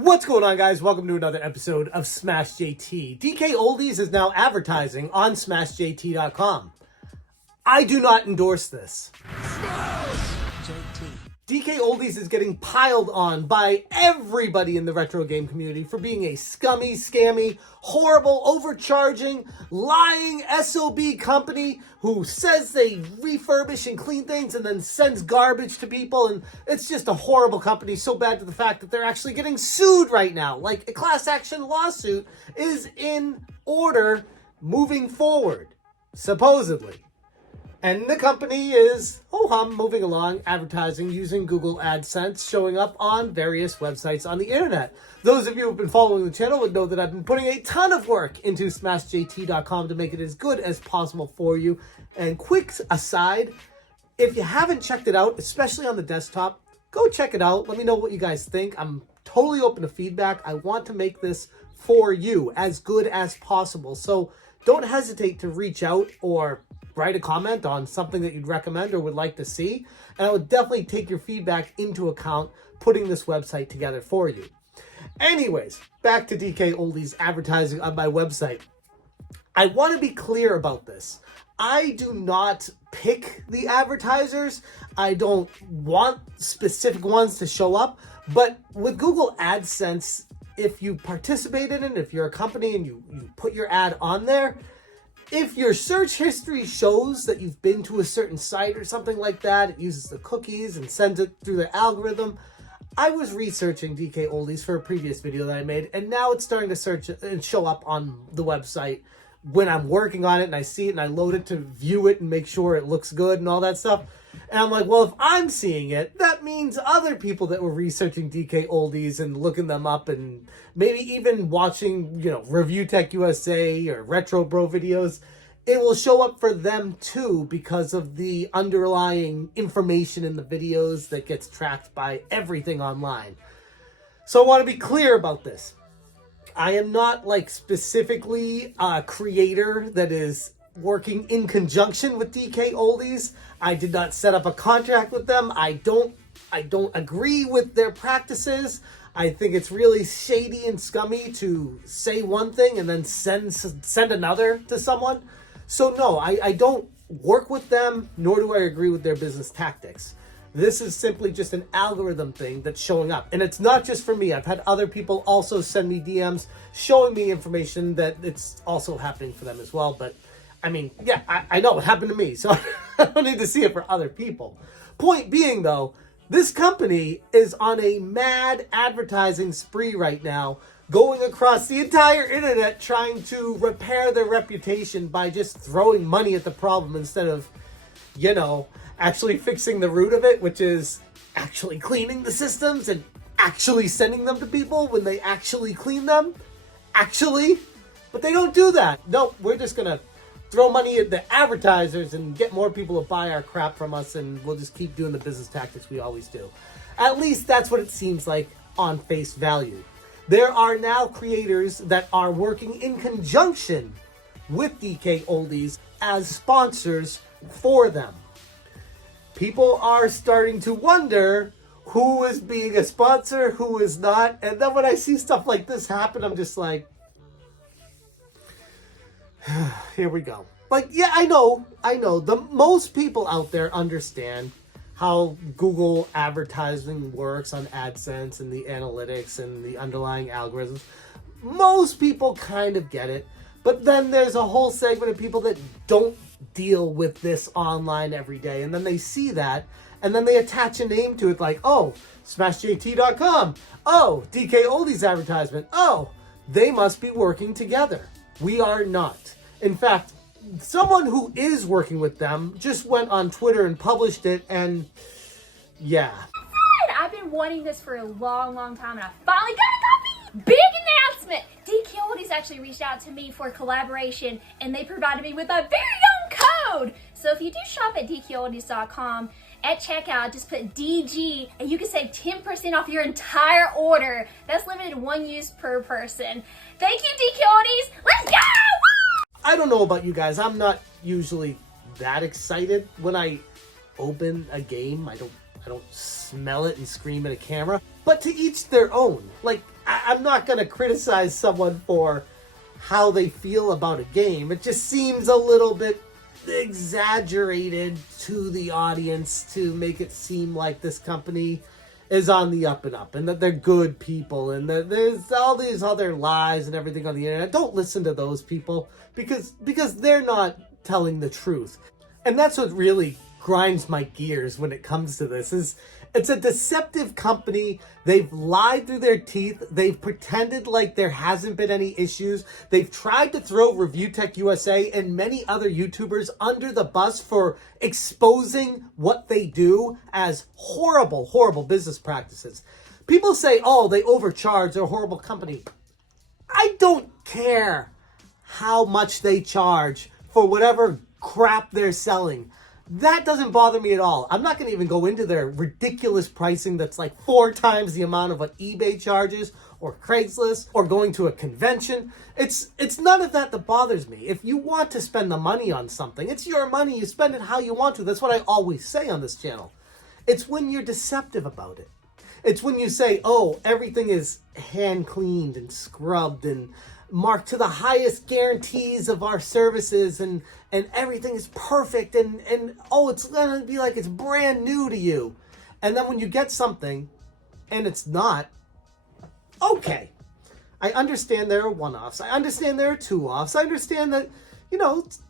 What's going on, guys? Welcome to another episode of Smash JT. DKOldies is now advertising on SmashJT.com. I do not endorse this. DKOldies is getting piled on by everybody in the retro game community for being a scummy, scammy, horrible, overcharging, lying SOB company who says they refurbish and clean things and then sends garbage to people, and it's just a horrible company, so bad to the fact that they're actually getting sued right now. Like, a class action lawsuit is in order moving forward, supposedly. And the company is, moving along, advertising using Google AdSense, showing up on various websites on the internet. Those of you who have been following the channel would know that I've been putting a ton of work into SmashJT.com to make it as good as possible for you. And quick aside, if you haven't checked it out, especially on the desktop, go check it out. Let me know what you guys think. I'm totally open to feedback. I want to make this for you as good as possible. So don't hesitate to reach out or write a comment on something that you'd recommend or would like to see, and I would definitely take your feedback into account putting this website together for you. Anyways, back to DKOldies advertising on my website. I want to be clear about this. I do not pick the advertisers. I don't want specific ones to show up, but with Google AdSense, if you participate in it, if you're a company and you put your ad on there, if your search history shows that you've been to a certain site or something like that, it uses the cookies and sends it through the algorithm. I was researching DKOldies for a previous video that I made, and now it's starting to search and show up on the website when I'm working on it and I see it and I load it to view it and make sure it looks good and all that stuff. And I'm like, well, if I'm seeing it, that means other people that were researching DKOldies and looking them up and maybe even watching, Review Tech USA or Retro Bro videos, it will show up for them too because of the underlying information in the videos that gets tracked by everything online. So I want to be clear about this. I am not specifically a creator that is working in conjunction with DKOldies. I did not set up a contract with them. I don't agree with their practices. I think it's really shady and scummy to say one thing and then send another to someone. So no, I don't work with them, nor do I agree with their business tactics. This is simply just an algorithm thing that's showing up. And it's not just for me. I've had other people also send me DMs showing me information that it's also happening for them as well. But I mean, yeah, I know it happened to me, so I don't need to see it for other people. Point being, though, this company is on a mad advertising spree right now, going across the entire internet trying to repair their reputation by just throwing money at the problem instead of, actually fixing the root of it, which is actually cleaning the systems and actually sending them to people when they actually clean them. But they don't do that. Nope, we're just going to throw money at the advertisers and get more people to buy our crap from us, and we'll just keep doing the business tactics we always do. At least that's what it seems like on face value. There are now creators that are working in conjunction with DKOldies as sponsors for them. People are starting to wonder who is being a sponsor, who is not, and then when I see stuff like this happen, I'm just like, here we go. Yeah, I know. Most people out there understand how Google advertising works on AdSense and the analytics and the underlying algorithms. Most people kind of get it. But then there's a whole segment of people that don't deal with this online every day. And then they see that, and then they attach a name to it like, oh, SmashJT.com. Oh, DKOldies advertisement. Oh, they must be working together. We are not. In fact, someone who is working with them just went on Twitter and published it, and yeah. I've been wanting this for a long, long time, and I finally got a copy! Big announcement! DKOldies actually reached out to me for a collaboration, and they provided me with my very own code! So if you do shop at DKOldies.com, at checkout, just put DG, and you can save 10% off your entire order. That's limited one use per person. Thank you, DKOldies! Let's go! I don't know about you guys. I'm not usually that excited when I open a game. I don't smell it and scream at a camera. But to each their own. I'm not going to criticize someone for how they feel about a game. It just seems a little bit exaggerated to the audience to make it seem like this company is on the up and up and that they're good people and that there's all these other lies and everything on the internet. Don't listen to those people because they're not telling the truth. And that's what really grinds my gears when it comes to this is it's a deceptive company. They've lied through their teeth. They've pretended like there hasn't been any issues. They've tried to throw Review Tech USA and many other YouTubers under the bus for exposing what they do as horrible, horrible business practices. People say, oh, they overcharge, they're a horrible company. I don't care how much they charge for whatever crap they're selling. That doesn't bother me at all. I'm not going to even go into their ridiculous pricing that's like 4 times the amount of what eBay charges or Craigslist or going to a convention. It's none of that bothers me. If you want to spend the money on something, it's your money. You spend it how you want to. That's what I always say on this channel. It's when you're deceptive about it. It's when you say, oh, everything is hand cleaned and scrubbed and marked to the highest guarantees of our services and everything is perfect and oh, it's gonna be like it's brand new to you. And then when you get something and it's not, okay. I understand there are one-offs. I understand there are two-offs. I understand that,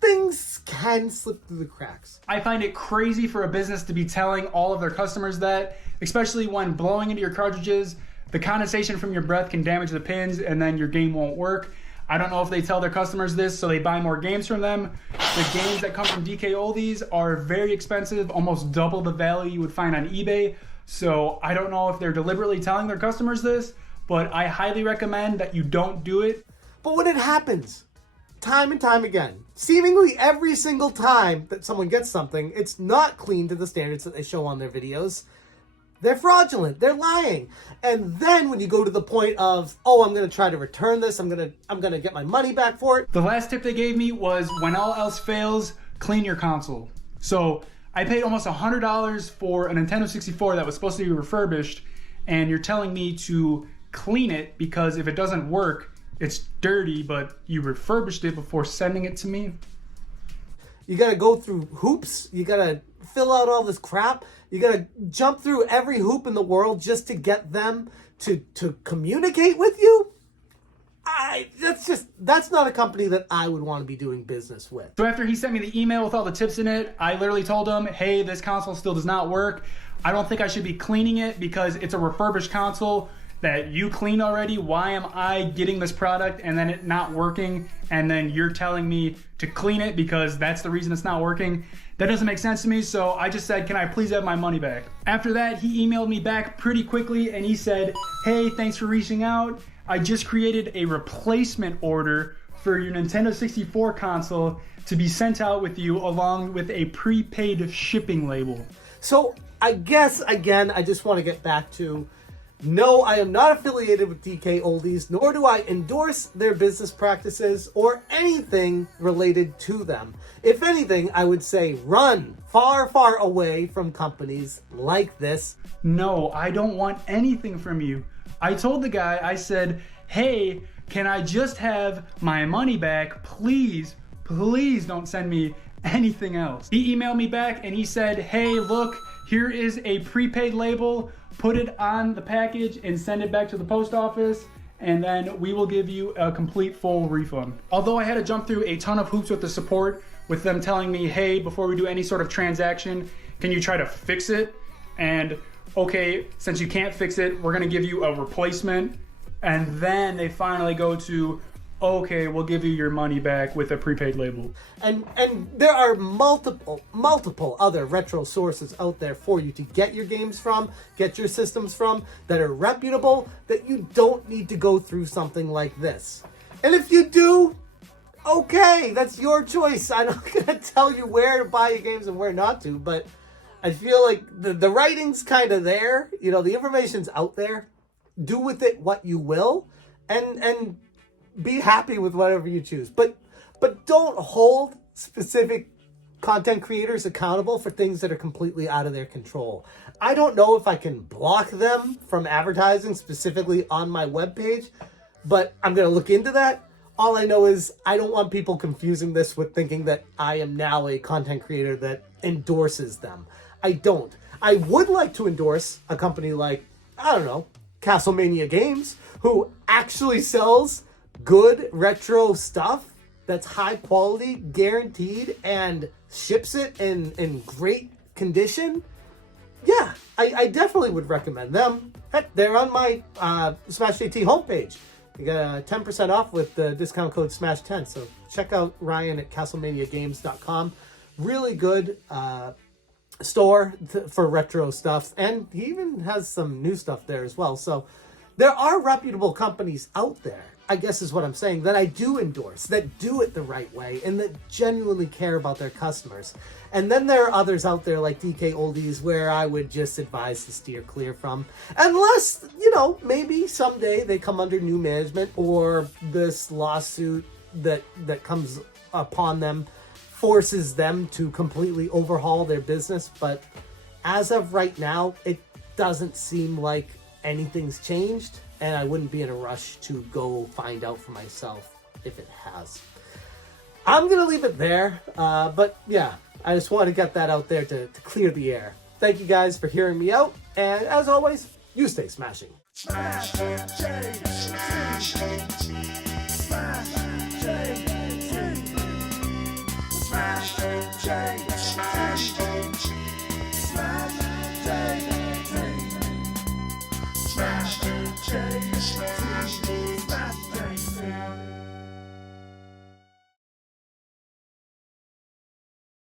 things can slip through the cracks. I find it crazy for a business to be telling all of their customers that, especially when blowing into your cartridges, the condensation from your breath can damage the pins and then your game won't work. I don't know if they tell their customers this so they buy more games from them. The games that come from DKOldies are very expensive, almost double the value you would find on eBay. So I don't know if they're deliberately telling their customers this, but I highly recommend that you don't do it. But when it happens, time and time again, seemingly every single time that someone gets something, it's not clean to the standards that they show on their videos. They're fraudulent. They're lying. And then when you go to the point of, oh, I'm going to try to return this, I'm going to get my money back for it. The last tip they gave me was when all else fails, clean your console. So I paid almost $100 for a Nintendo 64 that was supposed to be refurbished, and you're telling me to clean it because if it doesn't work, it's dirty, but you refurbished it before sending it to me. You got to go through hoops. You got to fill out all this crap. You got to jump through every hoop in the world just to get them to communicate with you. That's not a company that I would want to be doing business with. So after he sent me the email with all the tips in it, I literally told him, hey, this console still does not work. I don't think I should be cleaning it because it's a refurbished console that you cleaned already. Why am I getting this product and then it not working and then you're telling me to clean it because that's the reason it's not working? That doesn't make sense to me, so I just said, can I please have my money back? After that, he emailed me back pretty quickly and he said, hey, thanks for reaching out. I just created a replacement order for your Nintendo 64 console to be sent out with you along with a prepaid shipping label. So I guess, again, I just want to get back to, no, I am not affiliated with DKOldies, nor do I endorse their business practices or anything related to them. If anything, I would say run far, far away from companies like this. No, I don't want anything from you. I told the guy, I said, hey, can I just have my money back? Please, please don't send me anything else. He emailed me back and he said, hey, look, here is a prepaid label. Put it on the package and send it back to the post office, and then we will give you a complete full refund. Although I had to jump through a ton of hoops with the support, with them telling me, hey, before we do any sort of transaction, can you try to fix it? And okay, since you can't fix it, we're gonna give you a replacement. And then they finally go to, okay, we'll give you your money back with a prepaid label. And there are multiple other retro sources out there for you to get your games from, get your systems from, that are reputable, that you don't need to go through something like this. And if you do, okay, that's your choice. I'm not gonna tell you where to buy your games and where not to, but I feel like the writing's kind of there. The information's out there. Do with it what you will, and be happy with whatever you choose. But don't hold specific content creators accountable for things that are completely out of their control. I don't know if I can block them from advertising specifically on my webpage, but I'm going to look into that. All I know is I don't want people confusing this with thinking that I am now a content creator that endorses them. I don't. I would like to endorse a company like, I don't know, Castlemania Games, who actually sells good retro stuff that's high quality, guaranteed, and ships it in great condition. Yeah, I definitely would recommend them. Heck, they're on my Smash JT homepage. You got 10% off with the discount code SMASH10. So check out Ryan at castlemaniagames.com. Really good store for retro stuff. And he even has some new stuff there as well. So there are reputable companies out there, I guess is what I'm saying, that I do endorse, that do it the right way, and that genuinely care about their customers. And then there are others out there like DKOldies where I would just advise to steer clear from. Unless, maybe someday they come under new management or this lawsuit that comes upon them forces them to completely overhaul their business. But as of right now, it doesn't seem like anything's changed, and I wouldn't be in a rush to go find out for myself if it has. I'm going to leave it there, but yeah, I just want to get that out there to clear the air. Thank you guys for hearing me out, and as always, you stay smashing. Smash,